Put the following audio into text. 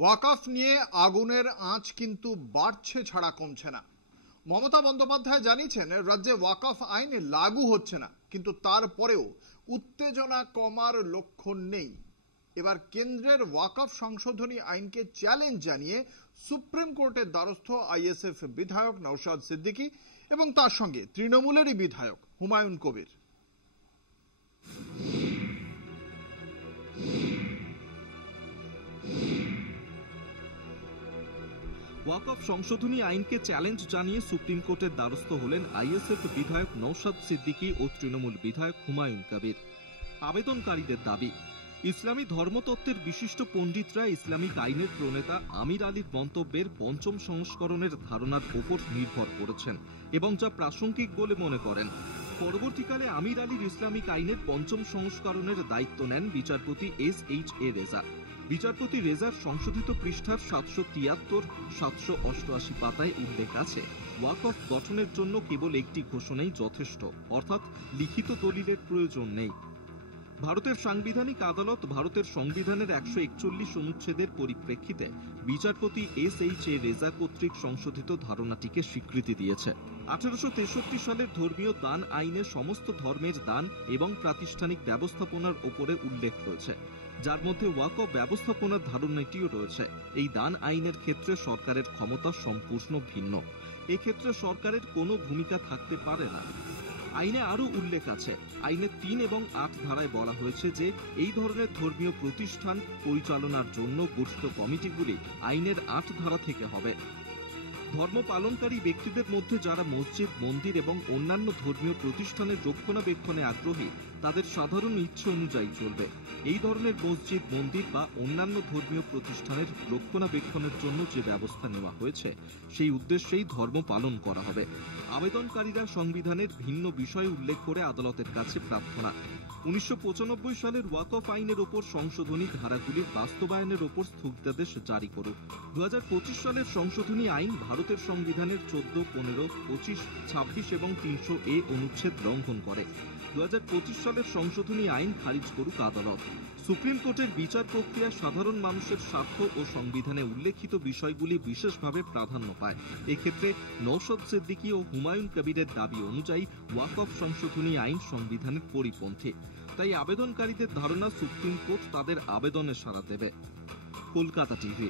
ওয়াকফ নিয়ে আগুনের আঁচ কিন্তু বাড়ছে ছাড়া কমছে না। মমতা বন্দ্যোপাধ্যায় জানিয়েছেন রাজ্যে ওয়াকফ আইন লাগু হচ্ছে না, কিন্তু তারপরেও উত্তেজনা কমার লক্ষণ নেই। এবার কেন্দ্রের ওয়াকফ সংশোধনী আইনকে চ্যালেঞ্জ জানিয়ে সুপ্রিম কোর্টের দ্বারস্থ আইএসএফ বিধায়ক নওশাদ সিদ্দিকী এবং তার সঙ্গে তৃণমূলেরই বিধায়ক হুমায়ুন কবির। ওয়াকফ সংশোধনী আইনকে চ্যালেঞ্জ জানিয়ে সুপ্রিম কোর্টের দ্বারস্থ হলেন আইএসএফ বিধায়ক নওশাদ সিদ্দিকী ও তৃণমূল বিধায়ক হুমায়ুন কবির। আবেদনকারীদের দাবি, ইসলামী ধর্মতত্ত্বের বিশিষ্ট পণ্ডিতরা ইসলামিক আইনের প্রণেতা আমির আলীর মন্তব্যের পঞ্চম সংস্করণের ধারণার ওপর নির্ভর করেছেন এবং যা প্রাসঙ্গিক বলে মনে করেন। পরবর্তীকালে আমির আলীর ইসলামিক আইনের পঞ্চম সংস্করণের দায়িত্ব নেন বিচারপতি SHA রেজা। বিচারপতি রেজার সংশোধিত পৃষ্ঠার 773-788 পাতায় উল্লেখ আছে, ওয়াকফ গঠনের জন্য কেবল একটি ঘোষণাই যথেষ্ট, অর্থাৎ লিখিত দলিলের প্রয়োজন নেই। ভারতের সাংবিধানিক আদালত ভারতের সংবিধানের 141 অনুচ্ছেদের পরিপ্রেক্ষিতে বিচারপতি SHA রেজা কর্তৃক সংশোধিত ধারণাটিকে স্বীকৃতি দিয়েছে। 1863 সালের ধর্মীয় দান আইনে সমস্ত ধর্মের দান এবং প্রাতিষ্ঠানিক ব্যবস্থাপনার ওপরে উল্লেখ রয়েছে, যার মধ্যে ওয়াকফ ব্যবস্থাপনার ধারণাটিও রয়েছে। এই দান আইনের ক্ষেত্রে সরকারের ক্ষমতা সম্পূর্ণ ভিন্ন। এক্ষেত্রে সরকারের কোনো ভূমিকা থাকতে পারে না। আইনে আরো উল্লেখ আছে, আইনের 3 এবং 8 ধারায় বলা হয়েছে যে এই ধরনের ধর্মীয় প্রতিষ্ঠান পরিচালনার জন্য গঠিত কমিটিগুলি আইনের 8 ধারা থেকে হবে। ধর্ম পালনকারী ব্যক্তিদের মধ্যে যারা মসজিদ, মন্দির এবং অন্যান্য ধর্মীয় প্রতিষ্ঠানের রক্ষণাবেক্ষণে আগ্রহী, তাদের সাধারণ ইচ্ছে অনুযায়ী চলবে। এই ধরনের মসজিদ, মন্দির বা অন্যান্য ধর্মীয় প্রতিষ্ঠানের রক্ষণাবেক্ষণের জন্য যে ব্যবস্থা নেওয়া হয়েছে সেই উদ্দেশ্যেই ধর্ম পালন করা হবে। আবেদনকারীরা সংবিধানের ভিন্ন বিষয় উল্লেখ করে আদালতের কাছে প্রার্থনা 1995 সালের ওয়াকফ আইনের ওপর সংশোধনী ধারাগুলির বাস্তবায়নের ওপর স্থগিতাদেশ জারি করুক। 2025 সালের সংশোধনী আইন ভারতের সংবিধানের 14, 15, 25, 26 এবং 300A অনুচ্ছেদ লঙ্ঘন করে। 2025 সালের সংশোধনী আইন খারিজ করুক আদালত। সুপ্রিম কোর্টের বিচার প্রক্রিয়া সাধারণ মানুষের স্বার্থ ও সংবিধানে উল্লেখিত বিষয়গুলি বিশেষভাবে প্রাধান্য পায়। এক্ষেত্রে নওশাদ সিদ্দিকী ও হুমায়ুন কবিরের দাবি অনুযায়ী ওয়াকফ সংশোধনী আইন সংবিধানের পরিপন্থী। তাই আবেদনকারীদের ধারণা সুপ্রিম কোর্ট তাদের আবেদনে সাড়া দেবে। কলকাতা টিভি।